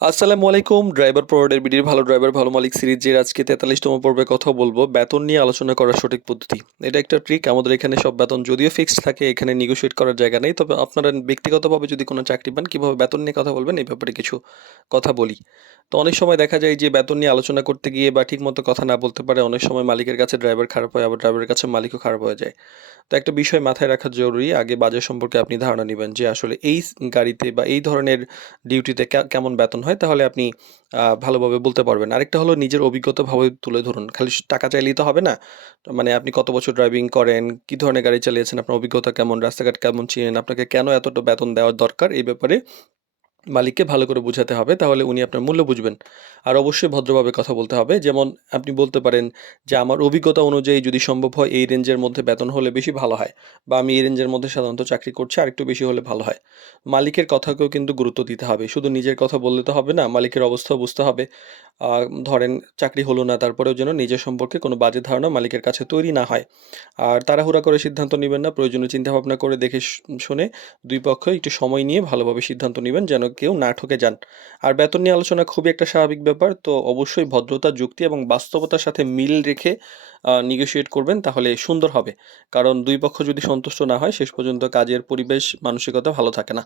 আসসালামু আলাইকুম। Driver provider বিডির ভালো ড্রাইভার ভালো মালিক সিরিজের আজকে 43তম পর্বে কথা বলবো বেতন নিয়ে আলোচনা করার সঠিক পদ্ধতি। এটা একটা ট্রিক। আমাদের এখানে সব বেতন যদিও ফিক্সড থাকে, এখানে নেগোশিয়েট করার জায়গা নেই। তবে আপনারা ব্যক্তিগতভাবে যদি কোনো চাকরি পান, কিভাবে বেতন নিয়ে কথা বলবেন এই ব্যাপারে কিছু কথা বলি। তো অনেক সময় দেখা যায় যে বেতন নিয়ে আলোচনা করতে গিয়ে বা ঠিক মতো কথা না বলতে পারে, অনেক সময় মালিকের কাছে ড্রাইভার খারাপ হয়, আবার ড্রাইভারের কাছে মালিকও খারাপ হয়ে যায়। তো একটা বিষয় মাথায় রাখা জরুরি, আগে বাজেট সম্পর্কে আপনি ধারণা নিবেন যে আসলে এই গাড়িতে বা এই ধরনের ডিউটিতে কেমন বেতন হয়, তাহলে আপনি ভালোভাবে বলতে পারবেন। আরেকটা হলো নিজের অভিজ্ঞতা ভাবে তুলে ধরুন, খালি টাকা চাইলেই তো হবে না। মানে আপনি কত বছর ড্রাইভিং করেন, কি ধরনের গাড়ি চালিয়েছেন, আপনার অভিজ্ঞতা কেমন, রাস্তাঘাট কেমন চিনেন, আপনাকে কেন এতটা বেতন দেওয়ার দরকার, এই ব্যাপারে মালিককে ভালো করে বুঝাতে হবে, তাহলে উনি আপনার মূল্য বুঝবেন। আর অবশ্যই ভদ্রভাবে কথা বলতে হবে। যেমন আপনি বলতে পারেন যে, "আমার অভিজ্ঞতা অনুযায়ী যদি সম্ভব হয় এই রেঞ্জের মধ্যে বেতন হলে বেশি ভালো হয়। বা আমি এই রেঞ্জের মধ্যে সাধারণত চাকরি করছি, আরেকটু বেশি হলে ভালো হয়।" মালিকের কথাকেও কিন্তু গুরুত্ব দিতে হবে। শুধু নিজের কথা বললে তো হবে না, মালিকের অবস্থাও বুঝতে হবে। আ ধরেন চাকরি হলো না, তারপরেও যেন নিজের সম্পর্কে কোনো বাজে ধারণা মালিকের কাছে তৈরি না হয়। আর তাড়াহুড়া করে সিদ্ধান্ত নিবেন না। প্রয়োজনীয় চিন্তাভাবনা করে দেখে শুনে ২ পক্ষই একটু সময় নিয়ে ভালোভাবে সিদ্ধান্ত নিবেন, যেন কেউ না ঠকে যান। আর বেতন নিয়ে আলোচনা খুবই একটা স্বাভাবিক ব্যাপার। তো অবশ্যই ভদ্রতা, যুক্তি এবং বাস্তবতার সাথে মিল রেখে নেগোশিয়েট করবেন, তাহলে সুন্দর হবে। কারণ ২ পক্ষ যদি সন্তুষ্ট না হয়, শেষ পর্যন্ত কাজের পরিবেশ, মানসিকতা ভালো থাকে না।